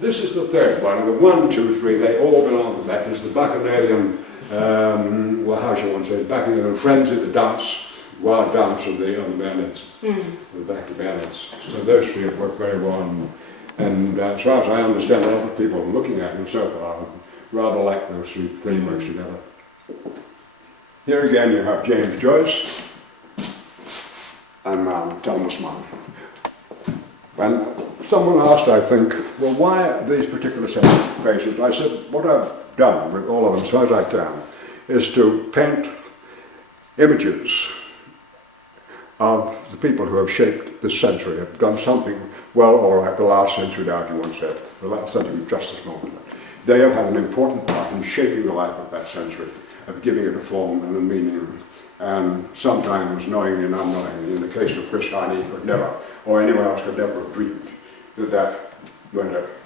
This is the third one. The 1, 2, 3, they all belong to that. There's the Bacchanalian, well, how shall one say, Bacchanalian Frenzy, the dance, wild dance of the bayonets, the back of the bayonets. So those three have worked very well. And as far as I understand, a lot of people looking at them so far rather like those three frameworks together. Here again you have James Joyce and Thomas Mann. And someone asked, I think, well, why these particular faces? I said, what I've done with all of them, as far as I can, is to paint images of the people who have shaped this century, have done something, well, or like the last century, Darwin once said, the last century just this moment. They have had an important part in shaping the life of that century, of giving it a form and a meaning, and sometimes knowingly and unknowingly. In the case of Chris Harney, could never, or anyone else could never have dreamed that that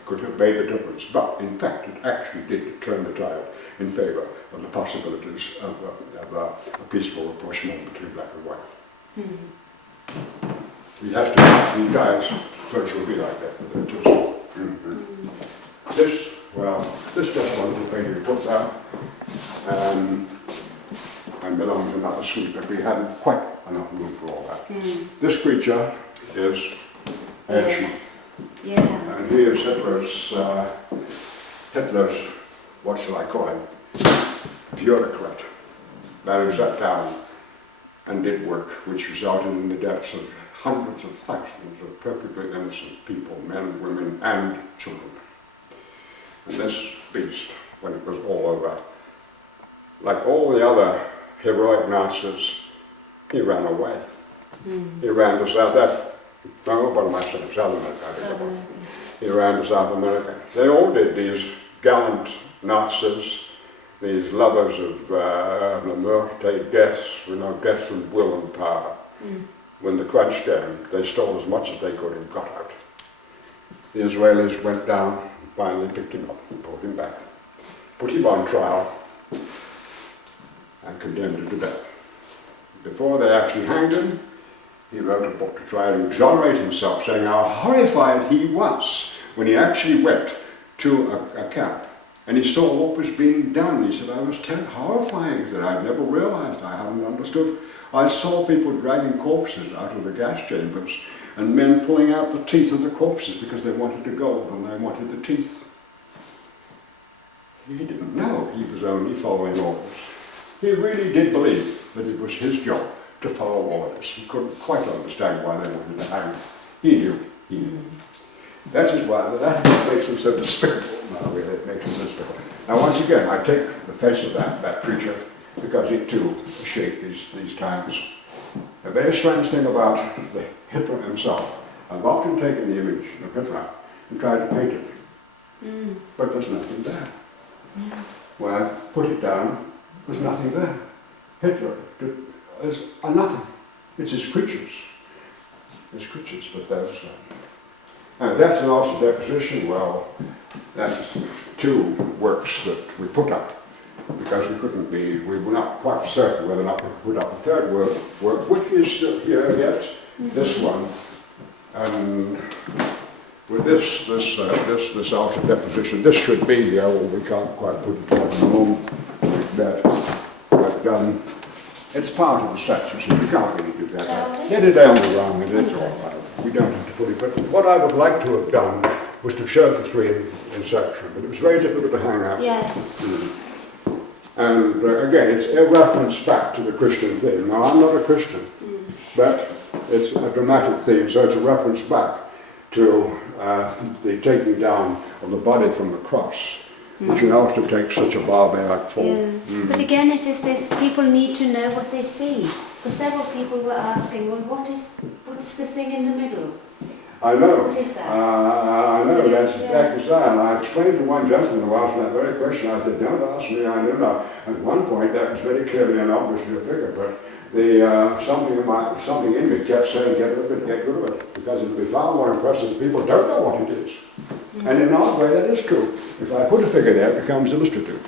could have made the difference. But in fact, it actually did turn the tide in favour of the possibilities of a peaceful rapprochement between black and white. He has to, he dies, so it will be like that. This, well, this just one little painting we put down, and belonged to another suite, but we hadn't quite enough room for all that. This creature is Edge. Yeah. And he is Hitler's, what shall I call him, bureaucrat, man who sat down and did work which resulted in the deaths of hundreds of thousands of perfectly innocent people, men, women, and children. And this beast, when it was all over, like all the other heroic Nazis, he ran away. He ran to South Africa. No, what am I saying? South America. He ran to South America. They all did, these gallant Nazis, these lovers of the Margrete deaths, death from will and power. When the crunch came, they stole as much as they could and got out. The Israelis went down, and finally picked him up and brought him back, put him on trial, and condemned him to death. Before they actually hanged him, he wrote a book to try and exonerate himself, saying how horrified he was when he actually went to a camp and he saw what was being done. He said, I was horrifying, that I'd never realized, I hadn't understood. I saw people dragging corpses out of the gas chambers and men pulling out the teeth of the corpses because they wanted the gold and they wanted the teeth. He didn't know, he was only following orders. He really did believe that it was his job to follow orders. He couldn't quite understand why they wanted to hang him. He knew. That is why, that makes him so despicable. No, really, it makes him despicable. Now once again, I take the face of that creature because it too shaped these times. A very strange thing about Hitler himself, I've often taken the image of Hitler and tried to paint it, but there's nothing there. When I put it down, there's nothing there. Hitler is nothing. It's his creatures. His creatures, but there's and that's an also deposition. Well, that's two works that we put up because we were not quite certain whether or not we could put up a third work, which is still here yet. This one, and with this altar deposition, this should be here. Well, we can't quite put it on the moment like that, but it's part of the section, so we can't really do that. Get it down the wrong, and it's all right. We don't have to put it. But what I would like to have done was to show the three in section, but it was very difficult to hang out. Yes. And again, it's a reference back to the Christian theme. Now, I'm not a Christian, but it's a dramatic theme, so it's a reference back to the taking down of the body from the cross, which also takes such a barbaric form. But again, it is this, people need to know what they see. For several people were asking, well, what is the thing in the middle? I know. What is that? I know, that's exactly so. And I explained to one gentleman who asked that very question. I said, don't ask me, I don't know. At one point, that was very clearly and obviously a figure, but something in me kept saying, get rid of it, because it would be far more impressive if people don't know what it is. And in an odd way, that is true. If I put a figure there, it becomes illustrative.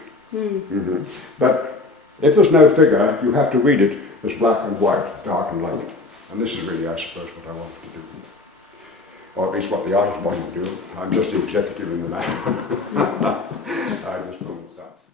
But if there's no figure, you have to read it as black and white, dark and light. And this is really, I suppose, what I wanted to do. or at least what the artist wanted to do. I'm just the executive in the matter.